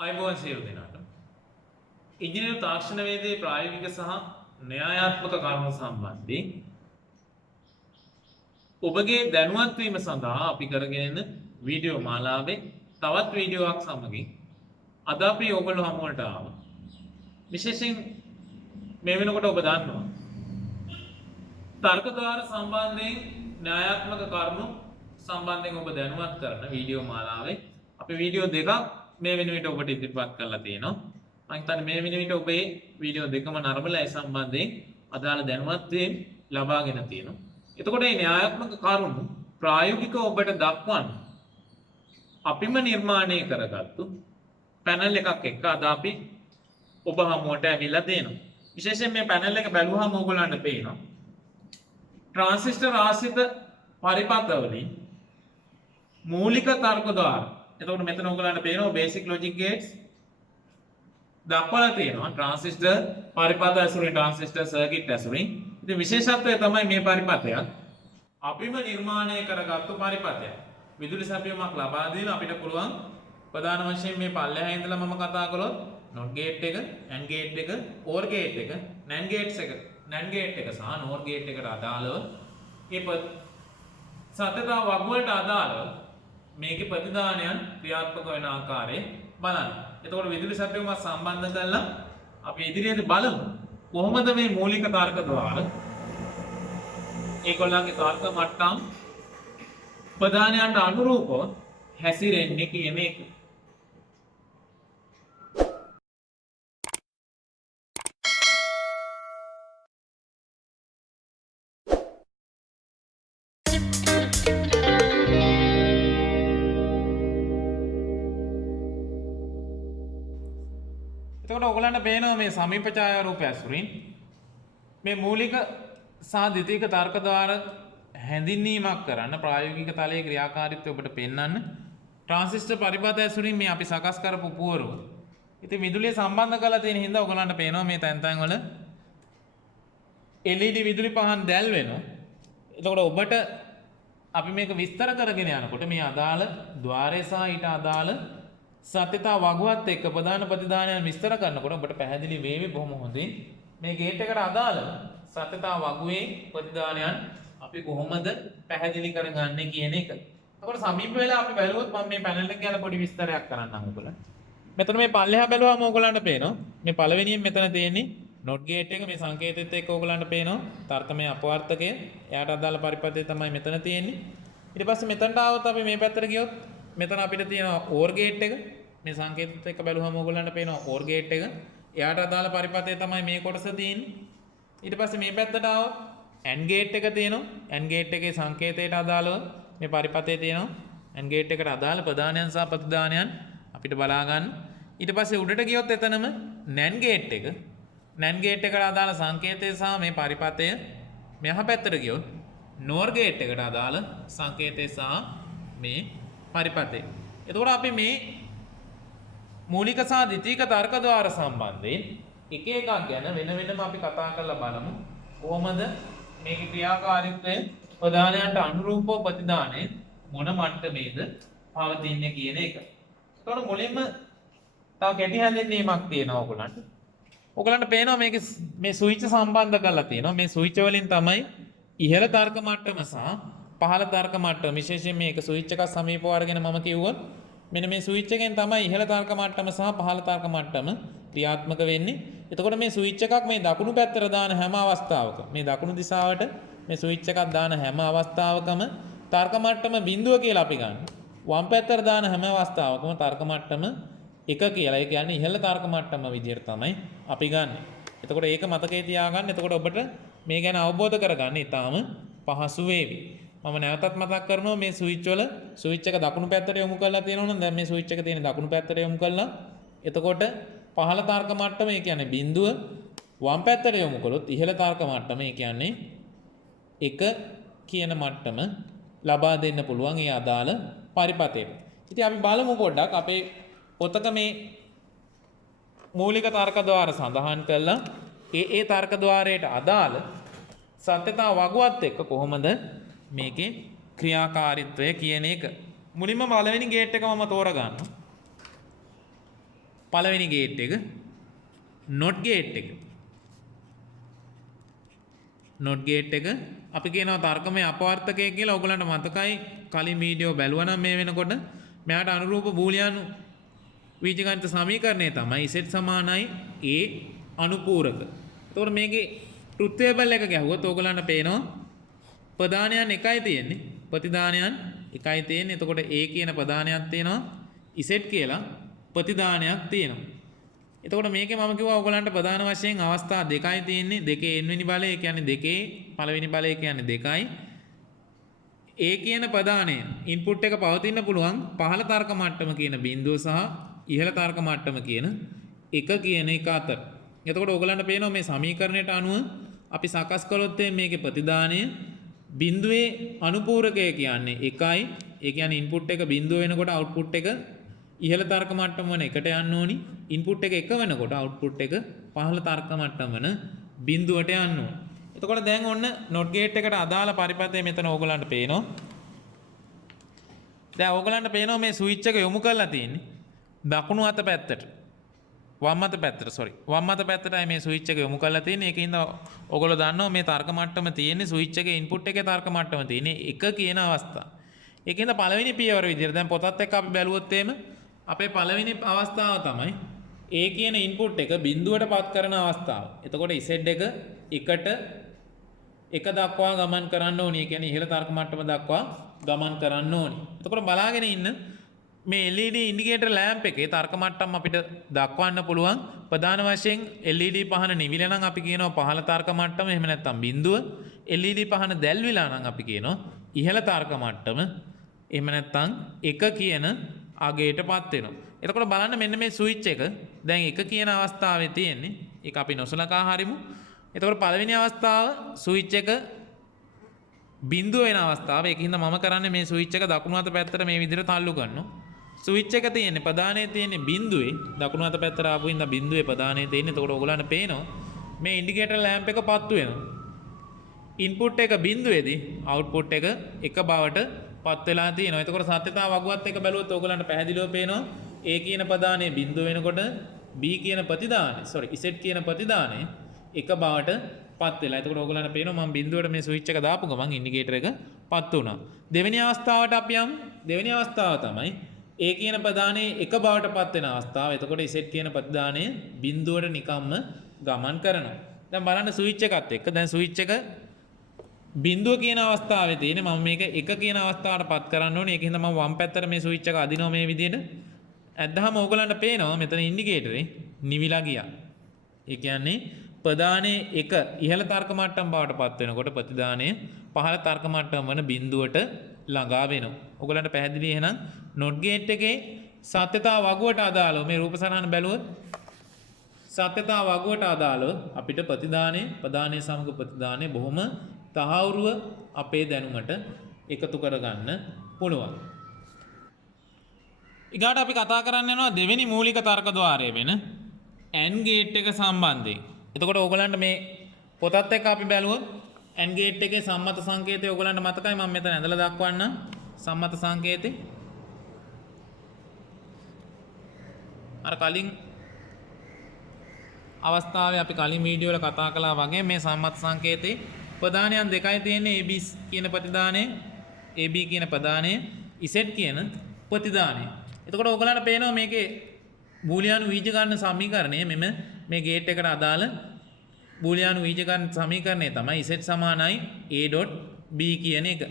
අයිබෝන් සියලු දෙනාට ඉංජිනේරු තාක්ෂණ වේදයේ ප්‍රායෝගික සහ න්‍යායාත්මක කරුණු සම්බන්ධයෙන් ඔබගේ දැනුවත් වීම සඳහා අපි කරගෙන යන වීඩියෝ මාලාවේ තවත් වීඩියෝවක් සමගින් අද අපි ඔයගොල්ලෝ හමුවට ආවා. විශේෂයෙන් මේ වෙනකොට ඔබ දන්නවා තර්කද්වාර සම්බන්ධයෙන් න්‍යායාත්මක කරුණු සම්බන්ධයෙන් ඔබ දැනුවත් කරන වීඩියෝ මාලාවේ අපි වීඩියෝ දෙකක් මේ වෙන විට ඔබට ඉදිරිපත් කරලා තියෙනවා. මම හිතන්නේ මේ වෙන විට ඔබේ වීඩියෝ දෙකම නරඹලා ඒ සම්බන්ධයෙන් අදාළ දැනුවත් වීම ලබාගෙන තියෙනවා. එතකොට මේ න්‍යායාත්මක කරුණු ප්‍රායෝගිකව ඔබට දක්වන්න අපිම නිර්මාණය කරගත්තු පැනල් එකක් එක්ක අද අපි ඔබ හමුවට ඇවිල්ලා තියෙනවා. විශේෂයෙන් මේ පැනල් එක බැලුවාම ඕගොල්ලන්ට පේනවා ට්‍රාන්සිස්ටර් ආශ්‍රිත පරිපථවලින් මූලික තර්කද්වාර. එතකොට මෙතන ඔයගලන්ට පේනවා බේසික් ලොජික් ගේට්ස් දක්වලා තියෙනවා ට්‍රාන්සිස්ටර් පරිපථ ඇසුරින් ට්‍රාන්සිස්ටර් සර්කිට් ඇසුරින්. ඉතින් විශේෂත්වය තමයි මේ පරිපථයක් අපිම නිර්මාණය කරගත්තු පරිපථයක්. විදුලි සැපයීමක් ලබා දෙන අපිට පුළුවන් ප්‍රධාන වශයෙන් මේ පල්ලෙහා ඉඳලා මම කතා කළොත් NOT ගේට් එක, AND ගේට් එක, OR ගේට් එක, NAND ගේට්ස් එක, NAND ගේට් එක සහ NOR ගේට් එකට අදාළව මේ සත්‍යතාව වගුවලට අදාළව මේකේ ප්‍රතිදානයන් ක්‍රියාත්මක වෙන ආකාරය බලන්න. එතකොට විදුලි සැපයීමක් සම්බන්ධ කරලා අපි ඉදිරියට බලමු කොහොමද මේ මූලික තර්කද්වාර ඒගොල්ලන්ගේ තර්ක මට්ටම් ප්‍රධානයන්ට අනුරූපව හැසිරෙන්නේ කියන එක. එතකොට ඔයගලන්ට පේනවා මේ සමීප ඡායාරූපය ඇසුරින් මේ මූලික සහ ද්විතීයික තර්කද්වාර හැඳින්වීමක් කරන්න ප්‍රායෝගික තලයේ ක්‍රියාකාරීත්වය ඔබට පෙන්වන්න ට්‍රාන්සිස්ටර් පරිපථ ඇසුරින් මේ අපි සකස් කරපු පුවරුව. ඉතින් විදුලිය සම්බන්ධ කරලා තියෙන හින්දා ඔයගලන්ට පේනවා මේ තැන් තැන් වල LED විදුලි පහන් දැල් වෙනවා. එතකොට ඔබට අපි මේක විස්තර කරගෙන යනකොට මේ අදාළ ద్వාරය සහ ඊට අදාළ සත්‍යතා වගුවත් එක්ක ප්‍රධාන ප්‍රතිදානයන් විස්තර කරනකොට ඔබට පැහැදිලි වේවි බොහොම හොඳින් මේ ගේට් එකට අදාළව සත්‍යතා වගුවේ ප්‍රතිදානයන් අපි කොහොමද පැහැදිලි කරගන්නේ කියන එක. එතකොට සමීප වෙලා අපි බලුවොත් මම මේ පැනල් එක ගැන පොඩි විස්තරයක් කරන්නම් ඔයගොල්ලන්ට. මෙතන මේ පල්ලෙහා බැලුවාම ඔයගොල්ලන්ට පේනවා මේ පළවෙනියෙන් මෙතන තියෙන්නේ NOT ගේට් එක මේ සංකේතෙත් එක්ක ඔයගොල්ලන්ට පේනවා තර්කමය අපවර්තකය. එයාට අදාළ පරිපථය තමයි මෙතන තියෙන්නේ. ඊට පස්සේ මෙතනට ආවොත් අපි මේ පැත්තට ගියොත් මෙතන අපිට තියෙනවා OR ගේට් එක. මේ සංකේතෙත් එක්ක බැලුවම ඔයගොල්ලන්ට පේනවා OR ගේට් එක. එයාට අදාළ පරිපථය තමයි මේ කොටස තියෙන්නේ. ඊට පස්සේ මේ පැත්තට ආවොත් AND ගේට් එක තියෙනවා. AND ගේට් එකේ සංකේතයට අදාළව මේ පරිපථය තියෙනවා. AND ගේට් එකට අදාළ ප්‍රධානයන් සහ ප්‍රතිදානයන් අපිට බලා ගන්න. ඊට පස්සේ උඩට ගියොත් එතනම NAND ගේට් එක. NAND ගේට් එකට අදාළ සංකේතය සහ මේ පරිපථය මෙහා පැත්තට ගියොත් NOR ගේට් එකට අදාළ සංකේතය සහ මේ පරිපථය. එතකොට අපි මේ මූලික සහ ද්විතීයික තර්කද්වාර සම්බන්ධයෙන් එක එකක් ගැන වෙන වෙනම අපි කතා කරලා බලමු. කොහොමද මේකේ ක්‍රියාකාරීත්වය ප්‍රධානයන්ට අනුරූපව ප්‍රතිදානය මොන මට්ටමේද පවතින්නේ කියන එක. එතකොට මුලින්ම තව කෙටි හැඳින්වීමක් තියෙනවා ඔයගලන්ට. ඔයගලන්ට පේනවා මේකේ මේ ස්විච් සම්බන්ධ කරලා තියෙනවා. මේ ස්විච් වලින් තමයි ඉහළ තර්ක මට්ටම සහ පහළ තර්ක මට්ටම විශේෂයෙන් මේක ස්විච් එකක් සමීපව අරගෙන මම කිව්වොත් මෙන්න මේ ස්විච් එකෙන් තමයි ඉහළ තර්ක මට්ටම සහ පහළ තර්ක මට්ටම ක්‍රියාත්මක වෙන්නේ. එතකොට මේ ස්විච් එකක් මේ දකුණු පැත්තට දාන හැම අවස්ථාවකම මේ දකුණු දිශාවට මේ ස්විච් එකක් දාන හැම අවස්ථාවකම තර්ක මට්ටම බිඳුව කියලා අපි ගන්න. වම් පැත්තට දාන හැම අවස්ථාවකම තර්ක මට්ටම 1 කියලා. ඒ කියන්නේ ඉහළ තර්ක මට්ටම විදිහට තමයි අපි ගන්න. එතකොට ඒක මතකයේ තියාගන්න. එතකොට ඔබට මේ ගැන අවබෝධ කරගන්න ඉතාම පහසු වේවි. මම නැවතත් මතක් කරනවා මේ ස්විච් වල ස්විච් එක දකුණු පැත්තට යොමු කරලා තියෙනවා නම් දැන් මේ ස්විච් එක තියෙන දකුණු පැත්තට යොමු කළා. එතකොට පහළ තර්ක මට්ටම ඒ කියන්නේ බිඳුව වම් පැත්තට යොමු කළොත් ඉහළ තර්ක මට්ටම ඒ කියන්නේ 1 කියන මට්ටම ලබා දෙන්න පුළුවන් ඒ අදාළ පරිපථයට. ඉතින් අපි බලමු පොඩ්ඩක් අපේ පොතක මේ මූලික තර්කද්වාර සඳහන් කළා ඒ තර්කද්වාරයට අදාළ සත්‍යතා වගුවත් එක්ක කොහොමද මේකේ ක්‍රියාකාරීත්වය කියන එක. මුලින්ම පළවෙනි ගේට් එක මම තෝරගන්නවා. පළවෙනි ගේට් එක not gate එක. not gate එක අපි කියනවා තර්කමය අපවර්තකය කියලා. ඔයගලන්ට මතකයි කලින් වීඩියෝ බැලුවා නම් මේ වෙනකොට මෙයාට අනුරූප බූලියානු බීජගණිත සමීකරණය තමයි z සමානයි a අනුපූරක. එතකොට මේකේ ට්‍රුත් ටේබල් එක ගැහුවොත් ඔයගලන්ට පේනවා ප්‍රධානයන් එකයි තියෙන්නේ. ප්‍රතිදානයන් එකයි තියෙන්නේ. එතකොට a කියන ප්‍රධානයක් තියෙනවා. z කියලා ප්‍රතිදානයක් තියෙනවා. එතකොට මේකේ මම කිව්වා ඔයගලන්ට ප්‍රධාන වශයෙන් අවස්ථා දෙකයි තියෙන්නේ. දෙකේ n වෙනි බලය කියන්නේ දෙකේ පළවෙනි බලය කියන්නේ දෙකයි. a කියන ප්‍රධානය ඉන්පුට් එක පවතින්න පුළුවන් පහළ තර්ක මට්ටම කියන බිඳුව සහ ඉහළ තර්ක මට්ටම කියන එක කියන එක අතර. එතකොට ඔයගලන්ට පේනවා මේ සමීකරණයට අනුව අපි සකස් කළොත් මේකේ ප්‍රතිදානය බිඳුවේ අනුපූරකය කියන්නේ එකයි. ඒ කියන්නේ ඉන්පුට් එක බිඳුව වෙනකොට අවුට්පුට් එක ඉහළ තර්ක මට්ටම වන එකට යන්න ඕනි. ඉන්පුට් එක එක වෙනකොට අවුට්පුට් එක පහළ තර්ක මට්ටම වන බිඳුවට යන්න ඕනි. එතකොට දැන් ඔන්න not gate එකට අදාළ පරිපථය මෙතන ඕගලන්ට පේනවා. දැන් ඕගලන්ට පේනවා මේ ස්විච් එක යොමු කරලා තියෙන්නේ දකුණු අත පැත්තට. වම් අත පැත්තට වම් අත පැත්තටයි මේ ස්විච් එක යොමු කරලා තියෙන්නේ. ඒකින්ද ඕගොල්ලෝ දන්නවා මේ තර්ක මට්ටම තියෙන්නේ ස්විච් එකේ ඉන්පුට් එකේ තර්ක මට්ටම තියෙන්නේ එක කියන අවස්ථාව. ඒකින්ද පළවෙනි පියවර විදිහට දැන් පොතත් එක්ක අපි බැලුවොත් එහෙම අපේ පළවෙනි අවස්ථාව තමයි A කියන ඉන්පුට් එක බිඳුවට පත් කරන අවස්ථාව. එතකොට Z එක එකට එක දක්වා ගමන් කරන්න ඕනි. ඒ කියන්නේ ඉහළ තර්ක මට්ටම දක්වා ගමන් කරන්න ඕනි. එතකොට බලාගෙන ඉන්න මේ LED ඉන්ඩිකේටර් ලෑම්ප් එකේ තර්ක මට්ටම් අපිට දක්වන්න පුළුවන්. ප්‍රධාන වශයෙන් LED පහන නිවිලා නම් අපි කියනවා පහළ තර්ක මට්ටම. එහෙම නැත්නම් බිඳුව. LED පහන දැල්විලා නම් අපි කියනවා ඉහළ තර්ක මට්ටම. එහෙම නැත්නම් එක කියන අගයටපත් වෙනවා. එතකොට බලන්න මෙන්න මේ ස්විච් එක දැන් එක කියන අවස්ථාවේ තියෙන්නේ. ඒක අපි නොසලකා හරිමු. එතකොට පළවෙනි අවස්ථාව ස්විච් එක බිඳුව වෙන අවස්ථාව. ඒකින්ද මම කරන්නේ මේ ස්විච් එක දකුණු අත පැත්තට මේ විදිහට තල්ලු කරනවා. ස්විච් එක තියෙන්නේ ප්‍රධානයේ තියෙන්නේ බිඳුවේ. දකුණු අත පැත්තට ආපු ඉඳන් බිඳුවේ ප්‍රධානයේ තියෙන්නේ. එතකොට ඔයගොල්ලන්ට පේනවා මේ ඉන්ඩිකේටර් ලෑම්ප් එක පත්තු වෙනවා. ඉන්පුට් එක බිඳුවේදී අවුට්පුට් එක එක බවට පත් වෙලා තියෙනවා. එතකොට සත්‍යතා වගුවත් එක බැලුවොත් ඔයගොල්ලන්ට පැහැදිලිව පේනවා A කියන ප්‍රධානයේ බිඳුව වෙනකොට B කියන ප්‍රතිදානය Z කියන ප්‍රතිදානය එක බවට පත් වෙලා. එතකොට ඔයගොල්ලන්ට පේනවා මම බිඳුවට මේ ස්විච් එක දාපු ගමන් ඉන්ඩිකේටර් එක පත් වුණා. දෙවෙනි අවස්ථාවට අපි යමු. දෙවෙනි අවස්ථාව තමයි A කියන ප්‍රධානයේ එක බවට පත් වෙන අවස්ථාව. එතකොට Z කියන ප්‍රතිදානය බිඳුවට නිකම්ම ගමන් කරනවා. දැන් බලන්න ස්විච් එකත් එක්ක දැන් ස්විච් එක බිඳුව කියන අවස්ථාවේ තියෙන්නේ මම මේක එක කියන අවස්ථාවට පත් කරන්න ඕනේ. ඒකින්ද මම වම් පැත්තට මේ ස්විච් එක අදිනවා මේ විදිහට. ඇද්දාම ඕගලන්ට පේනවා මෙතන ඉන්ඩිකේටරේ නිවිලා ගියා. ඒ කියන්නේ ප්‍රධානයේ එක ඉහළ තර්ක මට්ටම බවට පත් වෙනකොට ප්‍රතිදානයේ පහළ තර්ක මට්ටම වන බිඳුවට ළඟා වෙනවා. ඕගලන්ට පැහැදිලි එහෙනම් not gate එකේ සත්‍යතා වගුවට අදාළව මේ රූප සටහන බැලුවොත් සත්‍යතා වගුවට අදාළව අපිට ප්‍රතිදානයේ ප්‍රධානයේ සමග ප්‍රතිදානයේ බොහොම තහවුරුව අපේ දැනුමට එකතු කරගන්න පුළුවන්. ඊගාට අපි කතා කරන්න යනවා දෙවෙනි මූලික තර්ක ద్వාරය වෙන AND gate එක සම්බන්ධයෙන්. එතකොට ඕගලන්ට මේ පොතත් එක්ක අපි බැලුවොත් AND gate එකේ සම්මත සංකේතය ඕගලන්ට මතකයි මම මෙතන ඇඳලා දක්වන්නම්. සම්මත සංකේතේ අර කලින් අවස්ථාවේ අපි කලින් වීඩියෝ වල කතා කළා වගේ මේ සම්මත සංකේතේ ප්‍රධානයන් දෙකයි තියෙන්නේ AB කියන ප්‍රතිදානය AB කියන ප්‍රධානය Z කියන ප්‍රතිදානය. එතකොට ඔයගලන්ට පේනවා මේකේ බූලියානු බීජගණන සමීකරණය මෙම මේ ගේට් එකට අදාළ බූලියානු බීජගණන සමීකරණය තමයි Z සමානයි A.B කියන එක.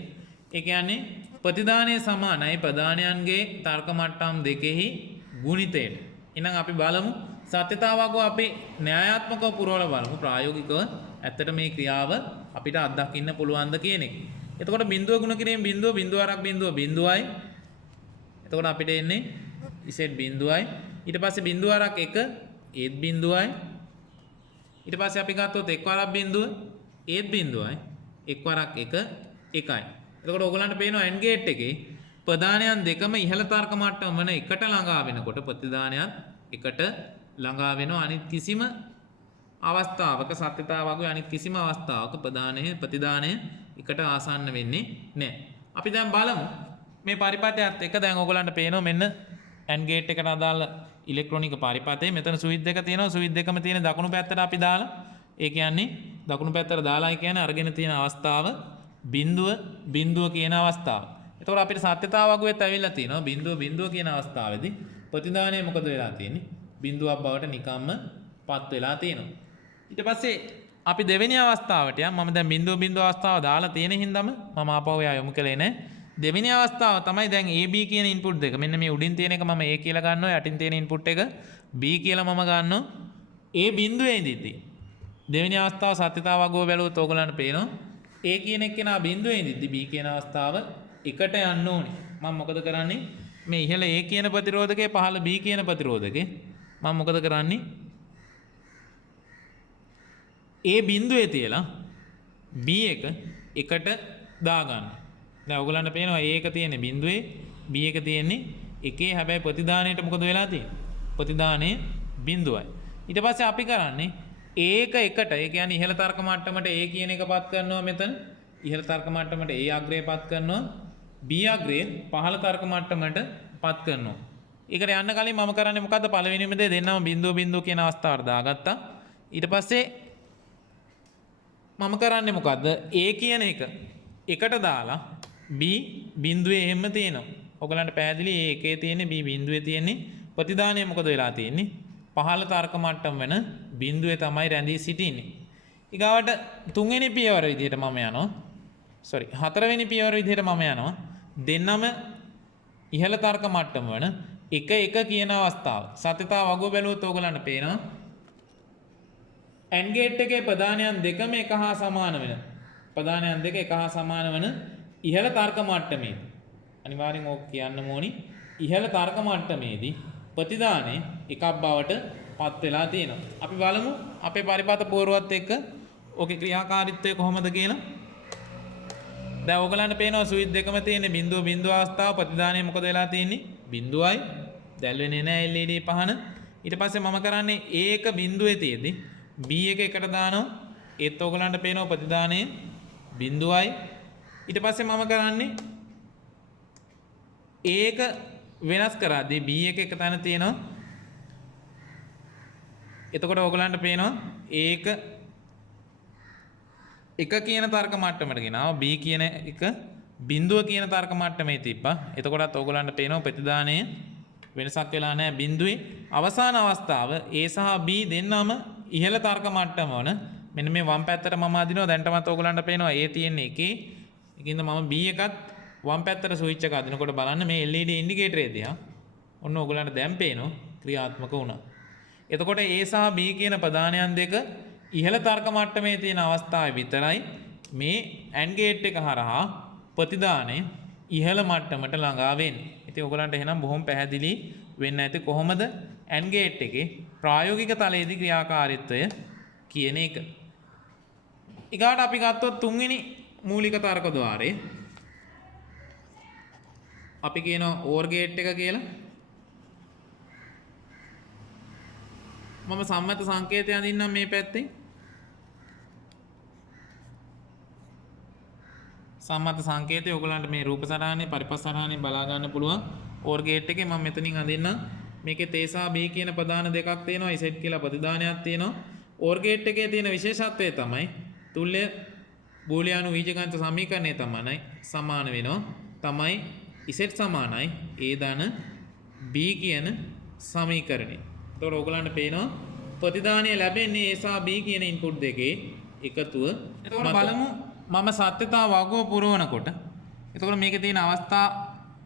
ඒ කියන්නේ ප්‍රතිදානය සමානයි ප්‍රධානයන්ගේ තර්ක මට්ටම් දෙකෙහි ගුණිතයට. එහෙනම් අපි බලමු සත්‍යතාවක අපි න්‍යායාත්මකව පුරවලා බලමු ප්‍රායෝගිකව ඇත්තට මේ ක්‍රියාව අපිට අත්දකින්න පුළුවන්ද කියන එක. එතකොට බිඳුව ගුණ කිරීම බිඳුව බිඳුවරක් බිඳුව බිඳුවයි. එතකොට අපිට එන්නේ Z බිඳුවයි. ඊට පස්සේ බිඳුවරක් 1 ඒත් බිඳුවයි. ඊට පස්සේ අපි ගත්තොත් එක් වරක් බිඳුව ඒත් බිඳුවයි. එක් වරක් 1 එකයි. එතකොට ඕගලන්ට පේනවා AND gate එකේ ප්‍රධානයන් දෙකම ඉහළ තර්ක මට්ටම වන එකට ළඟා වෙනකොට ප්‍රතිදානයත් එකට ළඟා වෙනවා. අනිත් කිසිම අවස්ථාවක සත්‍යතාවක අනිත් කිසිම අවස්ථාවක ප්‍රතිදානය එකට ආසන්න වෙන්නේ නැහැ. අපි දැන් බලමු මේ පරිපථයත් එක දැන් ඔයගලන්ට පේනවා මෙන්න AND ගේට් එකට අදාළ ඉලෙක්ට්‍රොනික පරිපථය මෙතන ස්විච් දෙක තියෙනවා ස්විච් දෙකම තියෙන දකුණු පැත්තට අපි දාලා ඒ කියන්නේ දකුණු පැත්තට දාලා කියන්නේ අරගෙන තියෙන අවස්ථාව බිඳුව කියන අවස්ථාව. එතකොට අපිට සත්‍යතාව වගුවෙත් ඇවිල්ලා තියෙනවා බිඳුව කියන අවස්ථාවේදී ප්‍රතිදානය මොකද වෙලා තියෙන්නේ බිඳුවක් බවට නිකම්ම පත් වෙලා තියෙනවා. ඊට පස්සේ අපි දෙවෙනි අවස්ථාවට මම දැන් බිඳුව අවස්ථාව දාලා තියෙන හින්දාම මම ආපහු යොමු කළේ නැහැ. දෙවෙනි අවස්ථාව තමයි දැන් AB කියන ඉන්පුට් දෙක. මෙන්න මේ උඩින් තියෙන එක මම A කියලා ගන්නවා. යටින් තියෙන ඉන්පුට් එක B කියලා මම ගන්නවා. A බිඳුවේ ඉඳිද්දි. දෙවෙනි අවස්ථාව සත්‍යතාව වගුව බැලුවොත් ඕගලන්ට පේනවා. A කියන එක්කෙනා බිඳුවේ ඉඳිද්දි B කියන අවස්ථාව එකට යන්න ඕනේ. මම මොකද කරන්නේ? මේ ඉහළ A කියන ප්‍රතිරෝධකේ පහළ B කියන ප්‍රතිරෝධකේ මම මොකද කරන්නේ? A බිඳුවේ තියලා B එක එකට දාගන්න. දැන් ඔයගලන්ට පේනවා A එක තියෙන්නේ බිඳුවේ B එක තියෙන්නේ එකේ හැබැයි ප්‍රතිදානයට මොකද වෙලා තියෙන්නේ? ප්‍රතිදානයේ බිඳුවයි. ඊට පස්සේ අපි කරන්නේ A එක එකට ඒ කියන්නේ ඉහළ තර්ක මට්ටමට A කියන එක පත් කරනවා මෙතන. ඉහළ තර්ක මට්ටමට A අග්‍රය පත් කරනවා. B අග්‍රය පහළ තර්ක මට්ටමට පත් කරනවා. ඒකට යන්න කලින් මම කරන්නේ මොකද්ද? පළවෙනිම දේ දෙන්නම බිඳුව කියන අවස්ථාවට දාගත්තා. ඊට පස්සේ මම කරන්නේ මොකද්ද? A කියන එක එකට දාලා B බිඳුවේ එහෙම තියෙනවා. ඔයගලන්ට පැහැදිලි A එකේ තියෙන්නේ B බිඳුවේ තියෙන්නේ ප්‍රතිදානය මොකද වෙලා තියෙන්නේ? පහළ තර්ක මට්ටම වෙන බිඳුවේ තමයි රැඳී සිටින්නේ. ඊගාවට තුන්වෙනි පියවර විදිහට මම යනවා. හතරවෙනි පියවර විදිහට මම යනවා. දෙන්නම ඉහළ තර්ක මට්ටම වෙන එක කියන අවස්ථාව. සත්‍යතාව වගුව බැලුවොත් ඕගලන්ට පේනවා. AND ගේට් එකේ ප්‍රධානයන් දෙකම එක හා සමාන වෙන. ප්‍රධානයන් දෙක එක හා සමාන වෙන ඉහළ තර්ක මට්ටමේදී. අනිවාර්යෙන් ඕක කියන්න ඕනි. ඉහළ තර්ක මට්ටමේදී ප්‍රතිදානය එකක් බවට පත් වෙලා තියෙනවා. අපි බලමු අපේ පරිපථ පෝරුවත් එක්ක ඕකේ ක්‍රියාකාරීත්වය කොහොමද කියලා. දැන් ඔයගලන්ට පේනවා ස්විච් දෙකම තියෙන බිඳුව අවස්ථාව ප්‍රතිදානය මොකද වෙලා තියෙන්නේ? බිඳුවයි. දැල් වෙන්නේ නැහැ LED පහන. ඊට පස්සේ මම කරන්නේ A එක බිඳුවේ තියෙද්දි B එක එකට දානවා. ඒත් ඔයගලන්ට පේනවා ප්‍රතිදානය බිඳුවයි. ඊට පස්සේ මම කරන්නේ A එක වෙනස් කරද්දී B එක එක තැන තියෙනවා. එතකොට ඔයගලන්ට පේනවා A එක කියන තර්ක මට්ටමට ගෙනාවා B කියන එක බිඳුව කියන තර්ක මට්ටමේ තිබ්බා. එතකොටත් ඔයගලන්ට පේනවා ප්‍රතිදානය වෙනසක් වෙලා නැහැ බිඳුවේ. අවසාන අවස්ථාව A සහ B දෙන්නම ඉහළ තර්ක මට්ටම වන මෙන්න මේ වම් පැත්තට මම අදිනවා. දැන්ටමත් ඔයගලන්ට පේනවා A තියෙන්නේ එකේ. ඒකින්ද මම B එකත් වම් පැත්තට ස්විච් එක අදිනකොට බලන්න මේ LED ඉන්ඩිකේටරය දිහා ඔන්න ඔයගලන්ට දැන් පේනවා ක්‍රියාත්මක වුණා. එතකොට A සහ B කියන ප්‍රධානයන් දෙක ඉහළ තර්ක මට්ටමේ තියෙන අවස්ථාවේ විතරයි මේ AND ගේට් එක හරහා ප්‍රතිදානය ඉහළ මට්ටමට ළඟා වෙන්නේ. ඉතින් ඔයගලන්ට එහෙනම් බොහොම පැහැදිලි වෙන්න ඇති කොහොමද AND ගේට් එකේ ප්‍රායෝගික තලයේදී ක්‍රියාකාරීත්වය කියන එක. ඊගාට අපි ගත්තොත් තුන්වෙනි මූලික තර්ක ద్వාරය අපි කියනවා OR ගේට් එක කියලා. මම සම්මත සංකේතය අඳින්නම් මේ පැත්තේ. සම්මත සංකේතය ඔයගලන්ට මේ රූප සටහනේ පරිපථ සටහනේ බලා ගන්න පුළුවන්. OR ගේට් එකේ මම මෙතනින් අඳින්නම්. මේකේ A සහ B කියන ප්‍රධාන දෙකක් තියෙනවා. Z කියලා ප්‍රතිදානයක් තියෙනවා. OR ගේට් එකේ තියෙන විශේෂත්වය තමයි තුල්‍ය බූලියානු බීජගණිත සමීකරණය තමයි සමාන වෙනවා. තමයි Z සමානයි A ධන B කියන සමීකරණය. එතකොට ඔයගලන්ට පේනවා ප්‍රතිදානය ලැබෙන්නේ A සහ B කියන ඉන්පුට් දෙකේ එකතුව. එතකොට බලමු මම සත්‍යතාව වගුව පුරවනකොට. එතකොට මේකේ තියෙන අවස්ථා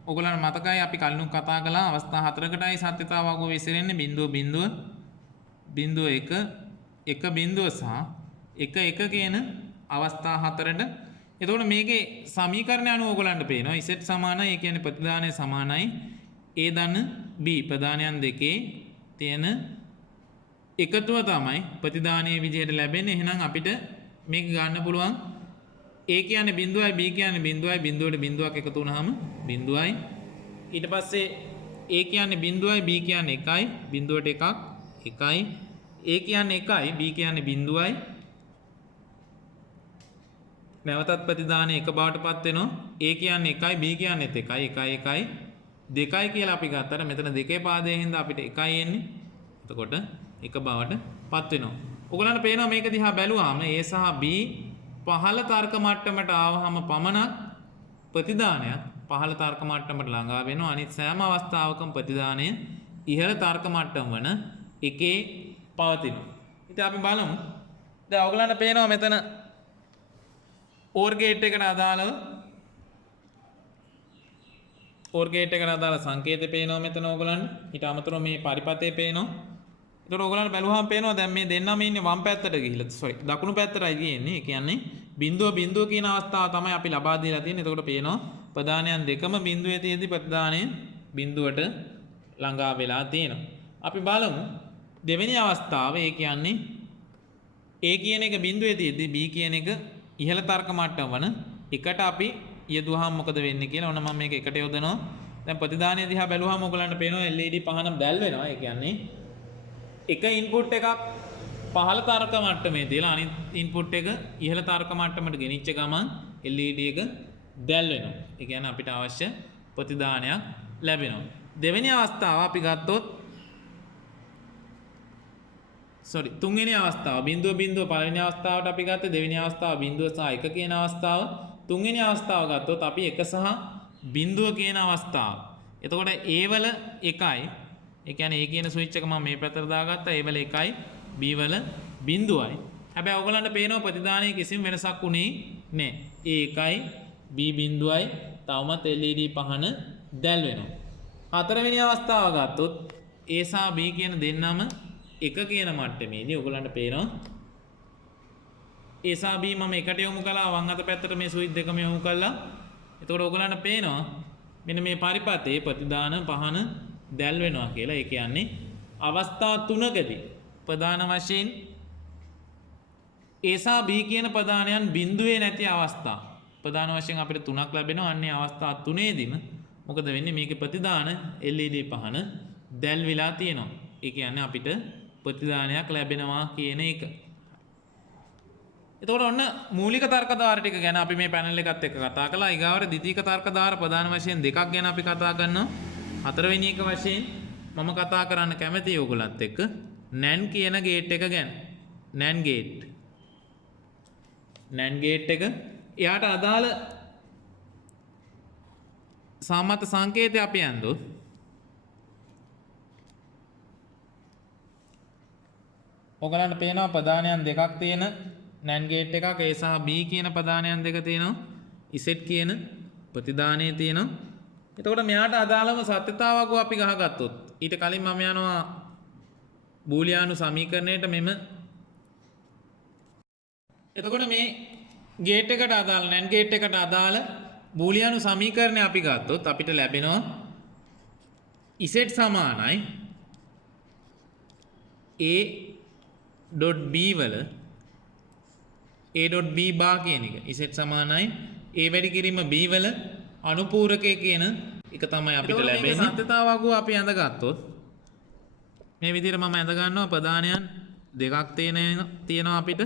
ඔයගලන්ට මතකයි අපි කලින් කතා කළා අවස්ථා හතරකටයි සත්‍යතාව වගුව විසිරෙන්නේ බිඳුව 1 බිඳුව සහ 1 කියන අවස්ථා හතරට. එතකොට මේකේ සමීකරණය අනුව ඔයගලන්ට පේනවා Z සමානයි ඒ කියන්නේ ප්‍රතිදානය සමානයි A ධන B ප්‍රධානයන් දෙකේ තියෙන එකතුව තමයි ප්‍රතිදානයේ විදිහට ලැබෙන්නේ. එහෙනම් අපිට මේක ගන්න පුළුවන් A කියන්නේ බිඳුවයි B කියන්නේ බිඳුවයි බිඳුවට බිඳුවක් එකතු වුනහම බිඳුවයි. ඊට පස්සේ A කියන්නේ බිඳුවයි B කියන්නේ 1යි බිඳුවට එකක් 1යි. A කියන්නේ 1යි B කියන්නේ බිඳුවයි. නැවතත් ප්‍රතිදානය එක බවට පත් වෙනවා. A කියන්නේ 1යි B කියන්නේත් 1යි 1යි 1යි 2යි කියලා අපි ගත්තට මෙතන 2 පාදයෙන් හින්දා අපිට 1යි එන්නේ. එතකොට 1 බවට පත් වෙනවා. ඔයගලන්ට පේනවා මේක දිහා බැලුවාම A සහ B පහළ තර්ක මට්ටමට ආවහම පමණක් ප්‍රතිදානයක් පහළ තර්ක මට්ටමට ළඟා වෙනවා. අනිත් සෑම අවස්ථාවකම ප්‍රතිදානය ඉහළ තර්ක මට්ටම වන එකේ පවතිනවා. ඉතින් අපි බලමු. දැන් ඔයගලන්ට පේනවා මෙතන OR ගේට් එකට අදාළව OR ගේට් එකට අදාළ සංකේතය පේනවා මෙතන ඔයගලන්ට. ඊට අමතරව මේ පරිපතේ පේනවා. ඒතර ඔයගලන්ට බැලුවාම පේනවා දැන් මේ දෙන්නම ඉන්නේ වම් පැත්තට ගිහිල්ලා දකුණු පැත්තටයි ගියන්නේ. ඒ කියන්නේ බිඳුව කියන අවස්ථාව තමයි අපි ලබා දීලා තියෙන්නේ. එතකොට පේනවා ප්‍රධානයන් දෙකම බිඳුවේ තියෙද්දි ප්‍රධානය බිඳුවට ළඟා වෙලා තියෙනවා. අපි බලමු දෙවෙනි අවස්ථාව. ඒ කියන්නේ A කියන එක බිඳුවේ තියෙද්දි B කියන එක ඉහළ තර්ක මට්ටම වන එකට අපි යෙදුවාම මොකද වෙන්නේ කියලා ඔන්න මම මේක එකට යොදනවා. දැන් ප්‍රතිදානය දිහා බැලුවාම ඔයගලන්ට පේනවා LED පහන දැල් වෙනවා. ඒ කියන්නේ එක ඉන්පුට් එකක් පහළ තර්ක මට්ටමේ තියලා අනිත් ඉන්පුට් එක ඉහළ තර්ක මට්ටමට ගෙනිච්ච ගමන් LED එක දැල් වෙනවා. ඒ කියන්නේ අපිට අවශ්‍ය ප්‍රතිදානයක් ලැබෙනවා. දෙවෙනි අවස්ථාව අපි ගත්තොත් තුන්වෙනි අවස්ථාව බිඳුව පළවෙනි අවස්ථාවට අපි ගත්ත. දෙවෙනි අවස්ථාව බිඳුව සහ 1 කියන අවස්ථාව. තුන්වෙනි අවස්ථාව ගත්තොත් අපි 1 සහ බිඳුව කියන අවස්ථාව. එතකොට A වල 1යි. ඒ කියන්නේ A කියන ස්විච් එක මම මේ පැත්තට දාගත්තා. A වල 1යි B වල බිඳුවයි. හැබැයි ඔයගලන්ට පේනවා ප්‍රතිදානයේ කිසිම වෙනසක් උනේ නැහැ. A 1යි B බිඳුවයි තවමත් LED පහන දැල් වෙනවා. හතරවෙනි අවස්ථාව ගත්තොත් A සහ B කියන දෙන්නම 1 කියන මට්ටමේදී ඔයගලන්ට පේනවා A සහ B මම එකට යොමු කළා වම් අත පැත්තට මේ ස්විච් දෙකම යොමු කළා. එතකොට ඔයගලන්ට පේනවා මෙන්න මේ පරිපතේ ප්‍රතිදාන පහන දැල් වෙනවා කියලා. ඒ කියන්නේ අවස්ථා 3කදී ප්‍රධාන වශයෙන් A සහ B කියන ප්‍රධානයන් බිඳුවේ නැති අවස්ථා ප්‍රධාන වශයෙන් අපිට 3ක් ලැබෙනවා. අන්නේ අවස්ථා 3ෙදිම මොකද වෙන්නේ? මේකේ ප්‍රතිදාන LED පහන දැල් වෙලා තියෙනවා. ඒ කියන්නේ අපිට ප්‍රතිදානයක් ලැබෙනවා කියන එක. එතකොට ඔන්න මූලික තර්ක ධාර ටික ගැන අපි මේ පැනල් එකත් එක්ක කතා කළා. ඊගාවට ද්විතීක තර්ක ධාර ප්‍රධාන වශයෙන් දෙකක් ගැන අපි කතා කරනවා. හතරවෙනි එක වශයෙන් මම කතා කරන්න කැමතියි ඔයගොල්ලන්ත් එක්ක NAND කියන ගේට් එක ගැන. NAND ගේට් එක එයාට අදාළ සාමත සංකේතය අපි යන්දොත් ඔයගලන්ට පේනවා ප්‍රධානයන් දෙකක් තියෙන NAND ගේට් එකක්. A සහ B කියන ප්‍රධානයන් දෙක තියෙනවා. Z කියන ප්‍රතිදානයේ තියෙනවා. එතකොට මෙයාට අදාළම සත්‍යතාවක අපි ගහගත්තොත් ඊට කලින් මම යනවා බූලියානු සමීකරණයට මෙම. එතකොට මේ ගේට් එකට අදාළ NAND ගේට් එකට අදාළ බූලියානු සමීකරණය අපි ගත්තොත් අපිට ලැබෙනවා Z සමානයි A.B වල A.B බා කියන එක. Z සමානයි A වැඩි කිරීම B වල අනුපූරකය කියන එක තමයි අපිට ලැබෙන්නේ. සත්‍යතාවක අපි ඇඳගත්තොත් මේ විදිහට මම ඇඳ ගන්නවා ප්‍රධානයන් දෙකක් තියෙනවා අපිට.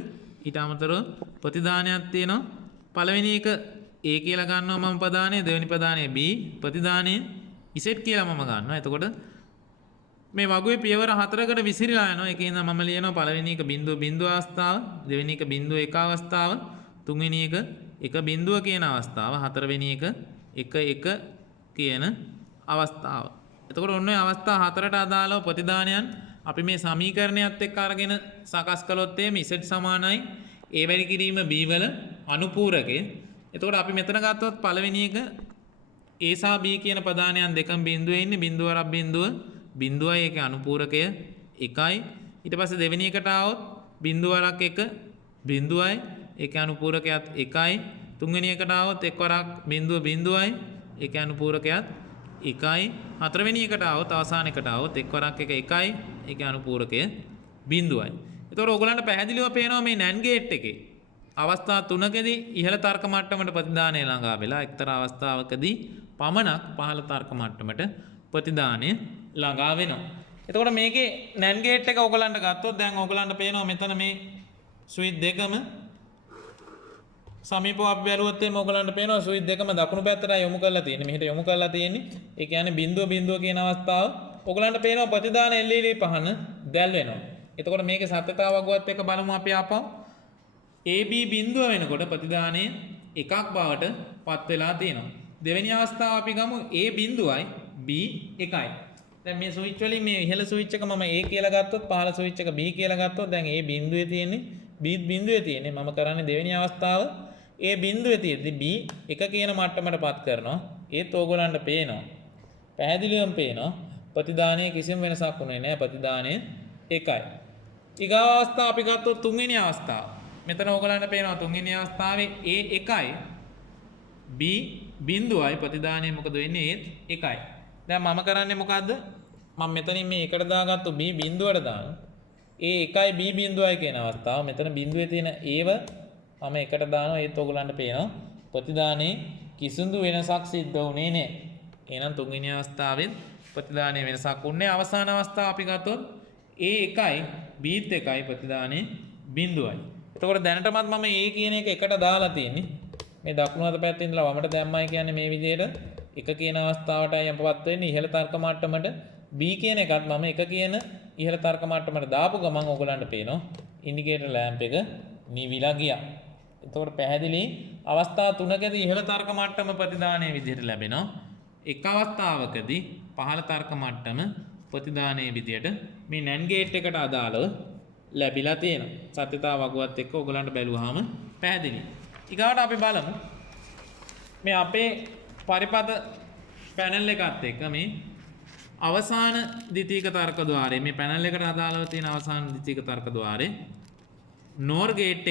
ඊට අමතරව ප්‍රතිදානයක් තියෙනවා. පළවෙනි එක A කියලා ගන්නවා මම ප්‍රධානය, දෙවෙනි ප්‍රධානය B, ප්‍රතිදානය Z කියලා මම ගන්නවා. එතකොට මේ වගුවේ පියවර 4කට විසිරීලා යනවා. ඒකෙන් මම ලියනවා පළවෙනි එක බිඳුව අවස්ථාව, දෙවෙනි එක බිඳුව 1 අවස්ථාව, තුන්වෙනි එක 1 බිඳුව කියන අවස්ථාව, හතරවෙනි එක 1 කියන අවස්ථාව. එතකොට ඔන්න ඔය අවස්ථා 4ට අදාළව ප්‍රතිදානයන් අපි මේ සමීකරණයත් එක්ක අරගෙන සකස් කළොත් එමේ Z සමානයි A වැඩි කිරීම B වල අනුපූරකය. එතකොට අපි මෙතන ගත්තොත් පළවෙනි එක A සහ B කියන ප්‍රධානයන් දෙකම බිඳුවේ ඉන්නේ. බිඳුව වරක් බිඳුවයි ඒකේ අනුපූරකය 1යි. ඊට පස්සේ දෙවෙනි එකට ආවොත් බිඳුව වරක් 1 බිඳුවයි ඒකේ අනුපූරකයත් 1යි. තුන්වෙනි එකට ආවොත් එක් වරක් බිඳුවයි ඒකේ අනුපූරකයත් 1යි. හතරවෙනි එකට ආවොත් අවසාන එකට ආවොත් එක් වරක් 1යි ඒකේ අනුපූරකය බිඳුවයි. එතකොට ඔයගලන්ට පැහැදිලිව පේනවා මේ NAND ගේට් එකේ අවස්ථා 3කදී ඉහළ තර්ක මට්ටමට ප්‍රතිදානය ළඟා වෙලා එක්තරා අවස්ථාවකදී පමණක් පහළ තර්ක මට්ටමට ප්‍රතිදානය ළඟා වෙනවා. එතකොට මේකේ NAND ගේට් එක ඔයගලන්ට ගත්තොත් දැන් ඔයගලන්ට පේනවා මෙතන මේ ස්විච් දෙකම සමීපව අපි බැලුවොත් එimhe ඔයගලන්ට පේනවා ස්විච් දෙකම දකුණු පැත්තට යොමු කරලා තියෙන්නේ. මෙහෙට යොමු කරලා තියෙන්නේ. ඒ කියන්නේ බිඳුව බිඳුව කියන අවස්ථාව ඔයගලන්ට පේනවා ප්‍රතිදාන LED පහන දැල් වෙනවා. එතකොට මේකේ සත්‍යතාව වගුවත් එක බලමු අපි ආපහු. AB බිඳුව වෙනකොට ප්‍රතිදානය එකක් බවට පත් වෙලා තියෙනවා. දෙවෙනි අවස්ථාව අපි ගමු A බිඳුවයි B එකයි. දැන් මේ ස්විච් වලින් මේ ඉහළ ස්විච් එක මම A කියලා ගත්තොත් පහළ ස්විච් එක B කියලා ගත්තොත් දැන් A බිඳුවේ තියෙන්නේ B බිඳුවේ තියෙන්නේ. මම කරන්නේ දෙවෙනි අවස්ථාව A බිඳුවේ තියෙද්දි B එක කියන මට්ටමට පත් කරනවා. ඒත් ඕගොල්ලන්ට පේනවා. පැහැදිලිවම පේනවා. ප්‍රතිදානයේ කිසිම වෙනසක් උනේ නැහැ. ප්‍රතිදානය එකයි. ඊගාව අවස්ථාව අපි ගත්තොත් තුන්වෙනි අවස්ථාව. මෙතන ඕගොල්ලන්ට පේනවා තුන්වෙනි අවස්ථාවේ A එකයි B බිඳුවයි ප්‍රතිදානය මොකද වෙන්නේ ඒත් එකයි. දැන් මම කරන්නේ මොකද්ද? මම මෙතනින් මේ එකට දාගත්තු B බිඳුවට දානවා. A එකයි B බිඳුවයි කියන අවස්ථාව. මෙතන බිඳුවේ තියෙන ඒව මම එකට දානවා. ඒත් ඕගොල්ලන්ට පේනවා ප්‍රතිදානයේ කිසිදු වෙනසක් සිද්ධ වුණේ නැහැ. එහෙනම් තුන්වෙනි අවස්ථාවෙත් ප්‍රතිදානයේ වෙනසක් වුණේ. අවසාන අවස්ථාව අපි ගත්තොත් A එකයි B එකයි ප්‍රතිදානයේ බිඳුවයි. එතකොට දැනටමත් මම A කියන එක එකට දාලා තියෙන්නේ. මේ දකුණු අත පැත්තේ ඉඳලා වමට දැම්මයි කියන්නේ මේ විදිහට එක කියන අවස්ථාවටයි අපවත් වෙන්නේ ඉහළ තර්ක මට්ටමට. B කියන එකත් මම එක කියන ඉහළ තර්ක මට්ටමට දාපු ගමන් ඕගොල්ලන්ට පේනවා ඉන්ඩිකේටර් ලෑම්ප් එක නිවිලා ගියා. එතකොට පැහැදිලි අවස්ථා තුනකදී ඉහළ තර්ක මට්ටම ප්‍රතිදානයේ විදිහට ලැබෙනවා. එක් අවස්ථාවකදී පහළ තර්ක මට්ටම ප්‍රතිදානයේ විදිහට මේ NAND ගේට් එකට අදාළව ලැබිලා තියෙනවා. සත්‍යතාව වගුවත් එක්ක ඕගොල්ලන්ට බැලුවාම පැහැදිලි. ඊගාවට අපි බලමු මේ අපේ පරිපත පැනල් එකත් එක්ක මේ අවසාන ද්විතීක තර්ක ద్వාරයේ මේ පැනල් එකට අදාළව තියෙන අවසාන ද්විතීක තර්ක ద్వාරයේ NOR ගේට්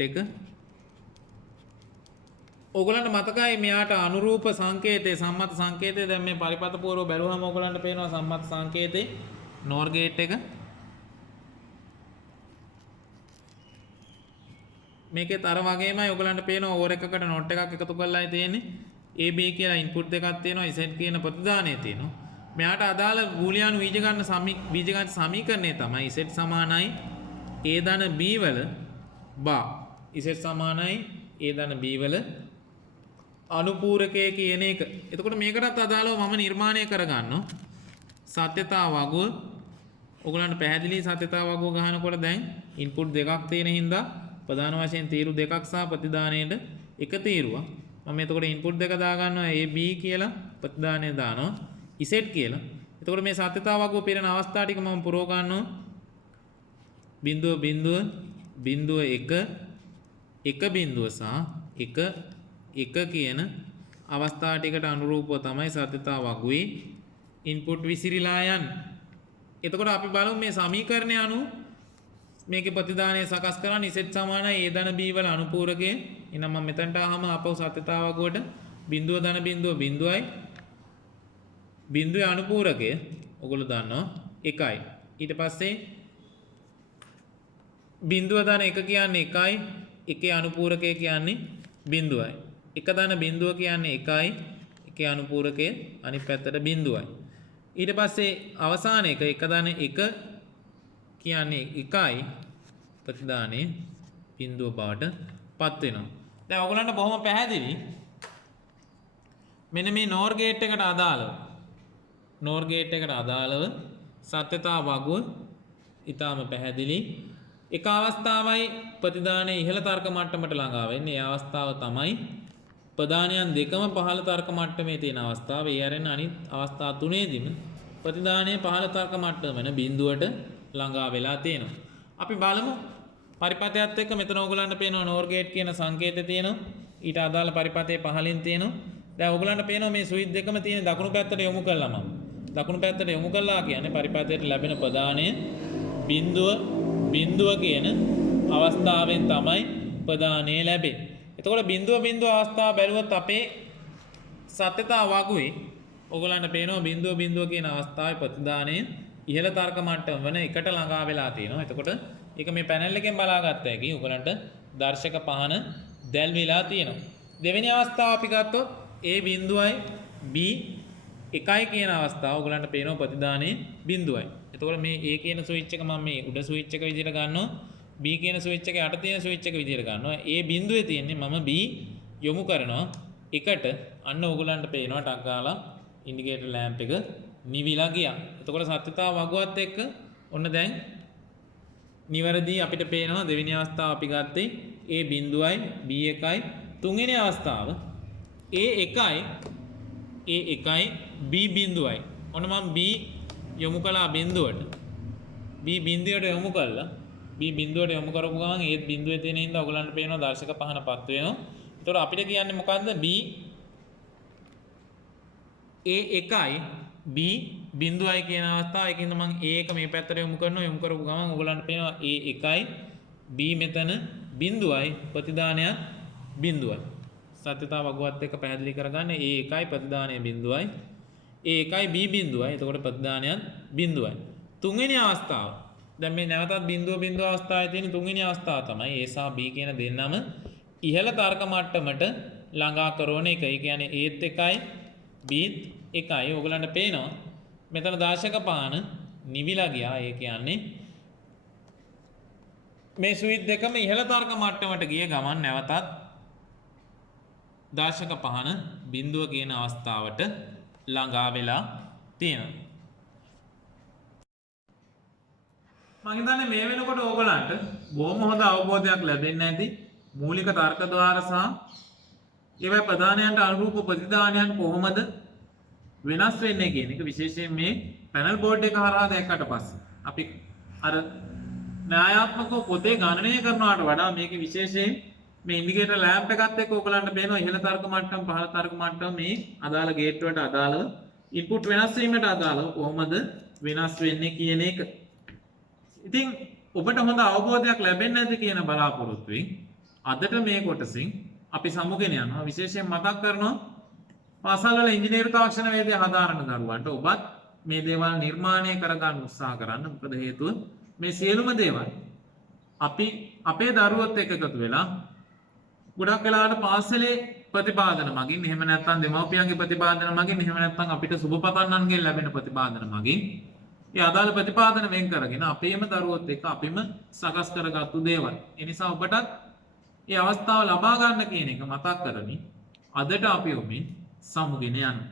එක ඕගොල්ලන්ට මතකයි මෙයාට අනුරූප සංකේතය සම්මත සංකේතය දැන් මේ පරිපත පූර්ව බැලුවම ඕගොල්ලන්ට පේනවා සම්මත සංකේතේ NOR ගේට් එක මේකේ තර වගේමයි ඔයගලන්ට පේනවා ඕවර් එකකට නොට් එකක් එකතු කරලායි තියෙන්නේ. AB කියලා ඉන්පුට් දෙකක් තියෙනවා. Z කියන ප්‍රතිදානය තියෙනවා. මෙයාට අදාළ බූලියානු බීජගණිත සමීකරණය තමයි Z සමානයි A ධන B වල බා. Z සමානයි A ධන B වල අනුපූරකය කියන එක. එතකොට මේකටත් අදාළව මම නිර්මාණය කරගන්නවා. සත්‍යතා වගුව ඔයගලන්ට පැහැදිලි සත්‍යතා වගුව ගහනකොට දැන් ඉන්පුට් දෙකක් තියෙන හින්දා ප්‍රධාන වශයෙන් තීරු දෙකක් සහ ප්‍රතිදානයේට එක තීරුවක්. මම එතකොට ඉන්පුට් දෙක දාගන්නවා A B කියලා ප්‍රතිදානය දානවා Z කියලා. එතකොට මේ සත්‍යතාව වගුව පිරෙන අවස්ථා ටික මම පුරව ගන්නවා. බිඳුව බිඳුව බිඳුව 1 1 බිඳුව සහ 1 1 කියන අවස්ථා ටිකට අනුරූපව තමයි සත්‍යතාව වගුවේ ඉන්පුට් විසිරීලා යන්නේ. එතකොට අපි බලමු මේ සමීකරණය අනුව මේකේ ප්‍රතිදානය සකස් කරන්නේ Z සමානයි A ධන B වල අනුපූරකය. එහෙනම් මම මෙතනට ආවම අපව සත්‍යතාව වගුවට බිඳුව ධන බිඳුව බිඳුවයි බිඳුවේ අනුපූරකය ඔයගොල්ලෝ දන්නවා 1යි. ඊට පස්සේ බිඳුව ධන 1 කියන්නේ 1යි. එකේ අනුපූරකය කියන්නේ බිඳුවයි. 1 ධන බිඳුව කියන්නේ 1යි. එකේ අනුපූරකය අනිත් පැත්තට බිඳුවයි. ඊට පස්සේ අවසාන එක 1 ධන 1 කියන්නේ 1යි ප්‍රතිදානයේ බිඳුව බවට පත් වෙනවා. දැන් ඔයගලන්ට බොහොම පැහැදිලි මෙන්න මේ NOR ගේට් එකට අදාළව සත්‍යතා වගුව ඊටාම පැහැදිලි. එක අවස්ථාවයි ප්‍රතිදානයේ ඉහළ තර්ක මට්ටමට ළඟා වෙන්නේ. ඒ අවස්ථාව තමයි ප්‍රධානයන් දෙකම පහළ තර්ක මට්ටමේ තියෙන අවස්ථාව. ඒ අරෙන් අනිත් අවස්ථා තුනේදීම ප්‍රතිදානයේ පහළ තර්ක මට්ටම වෙන බිඳුවට ළඟා වෙලා තියෙනවා. අපි බලමු පරිපතයත් එක්ක මෙතන ඕගලන්ට පේනවා NOR ගේට් කියන සංකේතය තියෙනවා. ඊට අදාළ පරිපතේ පහලින් තියෙනවා. දැන් ඕගලන්ට පේනවා මේ ස්විච් දෙකම තියෙන දකුණු පැත්තට යොමු කළාම. දකුණු පැත්තට යොමු කළා කියන්නේ පරිපතයට ලැබෙන ප්‍රධානය බිඳුව කියන අවස්ථාවෙන් තමයි ප්‍රධානය ලැබෙන්නේ. එතකොට බිඳුව අවස්ථාව බැලුවොත් අපේ සත්‍යතා වගුවේ ඕගලන්ට පේනවා බිඳුව කියන අවස්ථාවේ ප්‍රතිදානය ඉහළ තර්ක මට්ටම වෙන එකට ළඟා වෙලා තියෙනවා. එතකොට ඒක මේ පැනල් එකෙන් බලාගත්ත හැකි ඔයගලන්ට දර්ශක පහන දැල් වෙලා තියෙනවා. දෙවෙනි අවස්ථාව අපි ගත්තොත් A බිඳුවයි B එකයි කියන අවස්ථාව ඔයගලන්ට පේනවා ප්‍රතිදානයේ බිඳුවයි. එතකොට මේ A කියන ස්විච් එක මම මේ උඩ ස්විච් එක විදිහට ගන්නවා. B කියන ස්විච් එකේ යට තියෙන ස්විච් එක විදියට ගන්නවා. ඒ බිඳුවේ තියෙන්නේ මම B යොමු කරනවා එකට. අන්න ඕගොල්ලන්ට පේනවා ටක් ගාලා ඉන්ඩිකේටර් ලෑම්ප් එක නිවිලා ගියා. එතකොට සත්‍යතාව වගුවත් එක්ක ඔන්න දැන් නිවැරදි අපිට පේනවා දෙවෙනි අවස්ථාව අපි ගත්තේ A බිඳුවයි B එකයි. තුන්වෙනි අවස්ථාව A එකයි B බිඳුවයි. ඔන්න මම B යොමු කළා බිඳුවට. B බිඳුවට යොමු කළා. B බිඳුවට යොමු කරපු ගමන් ඒ බිඳුවේ තියෙන හින්දා ඔයගලන්ට පේනවා දර්ශක පහනපත් වෙනවා. ඒතකොට අපිට කියන්නේ මොකද්ද? B A එකයි B බිඳුවයි කියන අවස්ථාව. ඒකින්ද මම A එක මේ පැත්තට යොමු කරනවා. යොමු කරපු ගමන් ඔයගලන්ට පේනවා A එකයි B මෙතන බිඳුවයි ප්‍රතිදානයක් බිඳුවයි. සත්‍යතාව වගුවත් එක්ක පැහැදිලි කරගන්න. A එකයි ප්‍රතිදානය බිඳුවයි. A එකයි B බිඳුවයි. එතකොට ප්‍රතිදානයක් බිඳුවයි. තුන්වෙනි අවස්ථාව. දැන් මේ නැවතත් බිඳුව අවස්ථාවේ තියෙන තුන්වෙනි අවස්ථාව තමයි A සහ B කියන දෙන්නම ඉහළ තර්ක මට්ටමට ළඟා කරන එක. ඒ කියන්නේ Aත් එකයි Bත් එකයි. ඔයගලන්ට පේනවා මෙතන දාශක පාන නිවිලා ගියා. ඒ කියන්නේ මේ ස්විච් දෙකම ඉහළ තර්ක මට්ටමට ගිය ගමන් නැවතත් දාශක පහන බිඳුව කියන අවස්ථාවට ළඟා වෙලා තියෙනවා. මම හිතන්නේ මේ වෙනකොට ඕගලන්ට බොහොම හොඳ අවබෝධයක් ලැබෙන්න ඇති මූලික තර්ක ద్వාර සහ ඒවැ ප්‍රධානයන්ට අනුරූප ප්‍රතිදානයන් කොහොමද වෙනස් වෙන්නේ කියන එක. විශේෂයෙන් මේ පැනල් බෝඩ් එක හරහා දැක්කට පස්සේ අපි අර න්‍යායාත්මකව පොතේ ගණනය කරනවට වඩා මේක විශේෂයෙන් මේ ඉන්ඩිකේටර් ලෑම්ප් එකත් එක්ක ඔයගලන්ට පේනවා ඉහළ තර්ක මට්ටම පහළ තර්ක මට්ටම මේ අදාළ ගේට්ටුවට අදාළව ඉන්පුට් වෙනස් වීමට අදාළව කොහොමද වෙනස් වෙන්නේ කියන එක. ඉතින් ඔබට හොඳ අවබෝධයක් ලැබෙන්නේ නැද්ද කියන බලාපොරොත්තුවෙන් අදට මේ කොටසින් අපි සමුගෙන යනවා. විශේෂයෙන් මතක් කරනවා පාසල් වල ඉංජිනේරු තාක්ෂණ වේදය හදාරන දරුවන්ට ඔබත් මේ දේවල් නිර්මාණය කරගන්න උත්සාහ කරන්න. මොකද හේතුව මේ සියලුම දේවල් අපි අපේ දරුවොත් එක්ක එකතු වෙලා ගොඩක් වෙලාවට පාසලේ ප්‍රතිපාදන මගින්, එහෙම නැත්නම් දෙමව්පියන්ගේ ප්‍රතිපාදන මගින්, එහෙම නැත්නම් අපිට සුබපතන්නන්ගෙන් ලැබෙන ප්‍රතිපාදන මගින් ඒ අදාළ ප්‍රතිපාදන වෙන් කරගෙන අපේම දරුවොත් එක්ක අපිම සකස් කරගත්තු දේවල්. ඒ නිසා ඔබටත් මේ අවස්ථාව ලබා ගන්න කියන එක මතක් කරමින් අදට අපි ඔබෙන් සමුගෙන යනවා.